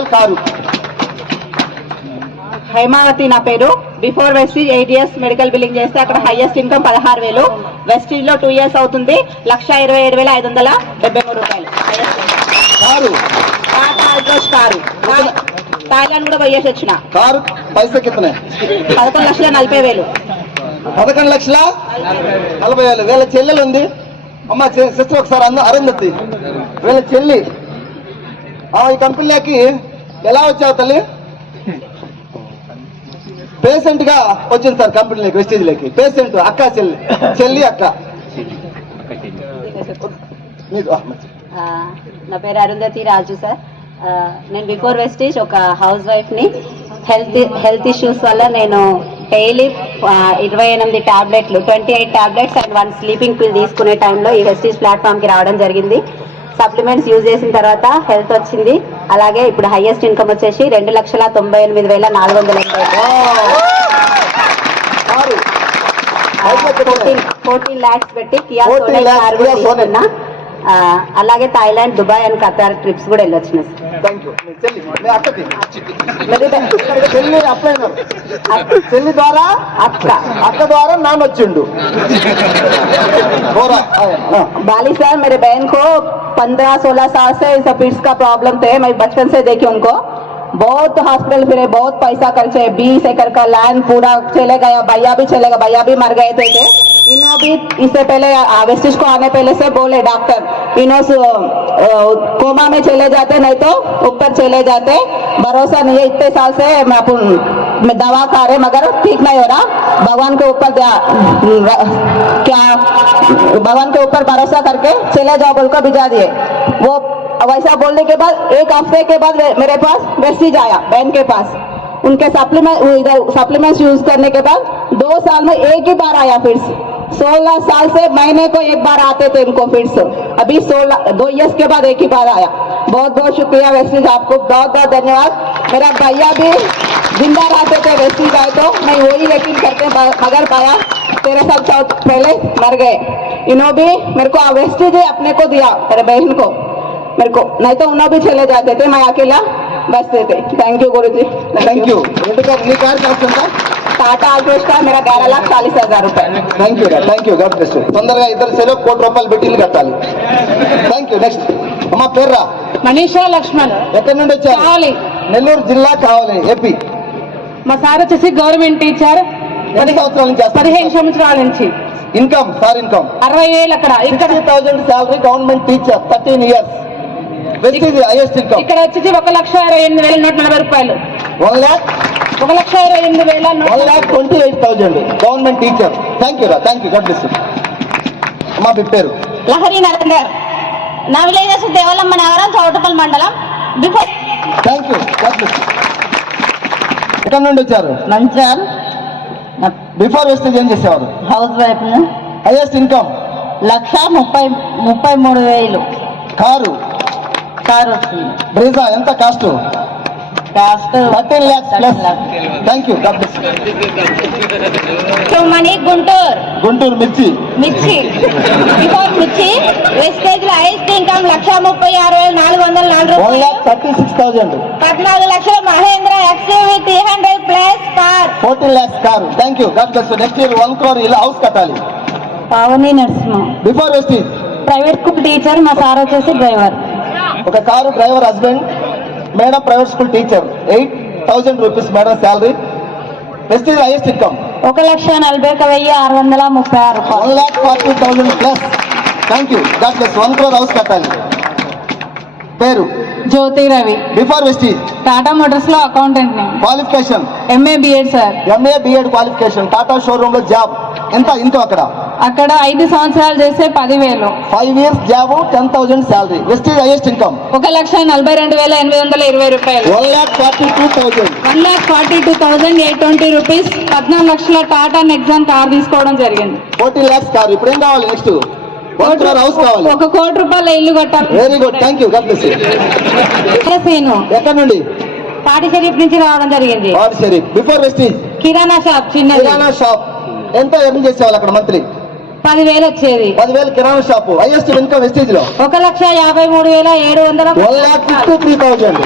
Car హైమావతి నా పేరు. Before Vestige eight years medical billing చేస్తే అక్కడ హైయెస్ట్ ఇన్కమ్ పదహారు వేలు. వెస్టీజ్లో టూ ఇయర్స్ అవుతుంది. లక్ష ఇరవై ఏడు వేల ఐదు వందల డెబ్బై మూడు రూపాయలు. కారు టాటా అల్ట్రోస్ కారు థాయ్- థాయిలాండ్ కూడా పోయేసి వచ్చిన. కారు పదకొండు లక్షల నలభై వేలు. పదకొండు లక్షల నలభై వేలు. వీళ్ళ చెల్లెలు ఉంది. అమ్మ సిస్టర్ ఒకసారి అరుంధతి. వీళ్ళ చెల్లి. ఈ కంపెనీలోకి ఎలా వచ్చావు తల్లి? పేషెంట్గా వచ్చింది సార్ కంపెనీలోకి వెస్టేజ్లోకి. పేషెంట్ అక్క చెల్లి. చెల్లి అక్క. నా పేరు అరుంధతి రాజు సార్. నేను బిఫోర్ వెస్టేజ్ ఒక హౌస్ వైఫ్ని హెల్త్ హెల్త్ ఇష్యూస్ వల్ల నేను డైలీ ఇరవై ఎనిమిది టాబ్లెట్లు twenty eight tablets and one sleeping pill తీసుకునే టైంలో ఈ వెస్టీజ్ ప్లాట్ఫామ్కి రావడం జరిగింది. సప్లిమెంట్స్ యూజ్ చేసిన తర్వాత హెల్త్ వచ్చింది. అలాగే ఇప్పుడు హైయెస్ట్ ఇన్కమ్ వచ్చేసి రెండు లక్షల తొంభై ఎనిమిది వేల నాలుగు వందల ఫోర్టీన్ ఫోర్టీన్ ల్యాక్స్ పెట్టి కియా 14 సోనెట్ lakhs కార్ కూడా. తీసుకున్నా. అలాగే Thailand Dubai and Qatar trips కూడా వెళ్ళొచ్చిన సార్ థ్యాంక్ యూ మీ చెల్లి మీ అక్కకి చెల్లి అప్లైనర్ చెల్లి ద్వారా అక్క అక్క ద్వారా నాన్న వచ్చిండు పోరా. ఆ, बाली सर मेरे बहन को पंद्रह सोलह साल से इस पिट्स का प्रॉब्लम थे मैं बचपन से देखी उनको बहुत हॉस्पिटल फिरे बहुत पैसा खर्चे बीस एकड़ का लैंड पूरा चले गया भैया भी चले गए भैया भी मर गए थे, थे। इन्हों भी इससे पहले वेस्टिज को आने पहले से बोले, डॉक्टर इन्हों कोमा में चले जाते, नहीं तो ऊपर चले जाते। भरोसा नहीं है इतने साल से, मैं दवा खा रहे, मगर ठीक नहीं हो रहा। भगवान के ऊपर क्या, भगवान के ऊपर भरोसा करके चले जाओ बोलकर भिजा दिए। वो वैसा बोलने के बाद, एक हफ़्ते के बाद मेरे पास वेस्टिज आया, बहन के पास। उनके सप्लीमेंट सप्लीमेंट्स यूज़ करने के बाद दो साल में एक ही बार आया फिर से। सोलह साल से महीने को एक बार आते थे इनको फिर से। अभी सोलह दो ईयर्स के बाद एक ही बार आया। बहुत बहुत शुक्रिया वैश्विक आपको। बहुत बहुत धन्यवाद। मेरा भैया भी ज़िंदा रहते थे वैश्विक आए तो। मैं वही यकीन करते मगर पाया। तेरह साल चौथ पहले मर गए। इन्हों भी मेरे को अवेस्टी जी अपने को दिया मेरे बहन को। मेरे को। नहीं तो उन्होंने भी चले जाते थे। मैं अकेला बचते थे। Thank you Guru ji thank you రెండు కారు నీ కారు కాస్ట్ ఎంత टाटा अल्ट्रोज का मेरा ग्यारह लाख चालीस हजार रुपए thank you thank you god bless తొందరగా ఇద్దరు సెలవు కోటి రూపాయలు పెట్టి ఇల్లు కట్టాలి థ్యాంక్ యూ నెక్స్ట్ అమ్మా పేర్రా మనీషా లక్ష్మణ్ ఎక్కడి నుండి వచ్చారు కావాలి నెల్లూరు జిల్లా కావాలి ఏపీ మా సార్ వచ్చేసి గవర్నమెంట్ టీచర్ ఎన్ని సంవత్సరాల నుంచి పదిహేను సంవత్సరాల నుంచి ఇన్కమ్ సార్ ఇన్కమ్ అరవై వేలు అక్కడ ఇక్కడ sixty thousand salary government teacher thirteen years waste ఇది హైయెస్ట్ ఇన్కమ్ ఇక్కడ వచ్చేసి ఒక లక్ష ఇరవై ఎనిమిది వేల నూట నలభై రూపాయలు వన్ ల్యాక్ ఒక లక్ష ఇరవై ఎనిమిది వేల one lakh twenty eight thousand government teacher thank you రా థ్యాంక్ యూ గాడ్ బ్లెస్ అమ్మా మీ పేరు? లహరి నరేందర్. నా విలేజెస్ దేవలమ్మ నగరం చౌటపల్లి మండలం. Before thank you God bless ఎక్కడి నుండి వచ్చారు? మంచాల్ బిఫోర్ వెస్టేజ్ ఏం చేసేవారు? హౌస్ వైఫ్ హైయెస్ట్ ఇన్కమ్ లక్ష ముప్పై ముప్పై మూడు వేలు. కారు? కారు వస్తుంది బ్రీజా ఎంత cost? Cost thirteen lakhs plus thank you Mani Guntur Guntur మిర్చి. మిర్చి. బిఫోర్ మిర్చి వెస్టేజ్లో హైయెస్ట్ ఇన్కమ్ లక్ష ముప్పై ఆరు వేల నాలుగు వందల నాలుగు one lakh thirty six thousand పద్నాలుగు లక్షల Mahindra XUV three hundred plus car fourteen lakhs car thank you God bless next year one crore ఇలా హౌస్ కట్టాలి. Pavani Narasimha. Before wastage private school teacher మా సార్ వచ్చేసి driver ఒక car driver husband madam private school teacher eight thousand rupees madam salary. Wastage highest income. ఒక లక్ష నలభై ఒక వెయ్యి ఆరు వందల ముప్పై ఆరు one lakh forty thousand plus. Thank you God bless one crore house కట్టాలి. పేరు? జ్యోతి రవి. బిఫోర్ వెస్టేజ్ టాటా మోటార్స్లో అకౌంటెంట్ని. Qualification MA BEd sir MA BEd qualification Tata షోరూమ్లో job ఎంత ఇంకో అక్కడ? అక్కడ ఐదు సంవత్సరాలు చేస్తే పదివేలు. Five years job ten thousand salary wastage highest income ఒక లక్ష నలభై రెండు వేల ఎనిమిది వందల ఇరవై రూపాయలు. One lakh forty two thousand one lakh forty two thousand eight twenty rupees పద్నాలుగు లక్షల టాటా నెక్సాన్ కార్ తీసుకోవడం జరిగింది. ఫోర్టీన్ ల్యాక్స్ కారు ఇప్పుడు ఏం కావాలి నెక్స్ట్ హౌస్ కావాలి. ఒక కోటి రూపాయల ఇల్లు కట్టాలి very good thank you God bless Seenu ఎక్కడ నుండి? పాటి షరీఫ్ నుంచి రావడం జరిగింది. వాడు Sharif before wastage kirana shop చిన్నది. కిరాణా షాప్. ఎంత ఎర్న్ చేసేవాళ్ళు అక్కడ మంత్లీ? పదివేలు వచ్చేది. పదివేలు కిరాణా షాప్. హైయెస్ట్ ఇన్కమ్ వెస్టేజ్లో. ఒక లక్ష యాభై మూడు వేల ఏడు వందల one lakh fifty three thousand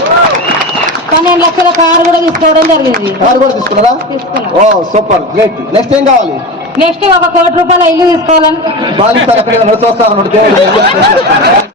పన్నెండు లక్షల కారు కూడా తీసుకోవడం జరిగింది. కారు కూడా తీసుకున్నారా? తీసుకున్నాం. ఓ సూపర్. గ్రేట్ నెక్స్ట్ ఏం కావాలి? నెక్స్ట్ ఒక కోటి రూపాయల ఇల్లు తీసుకోవాలని.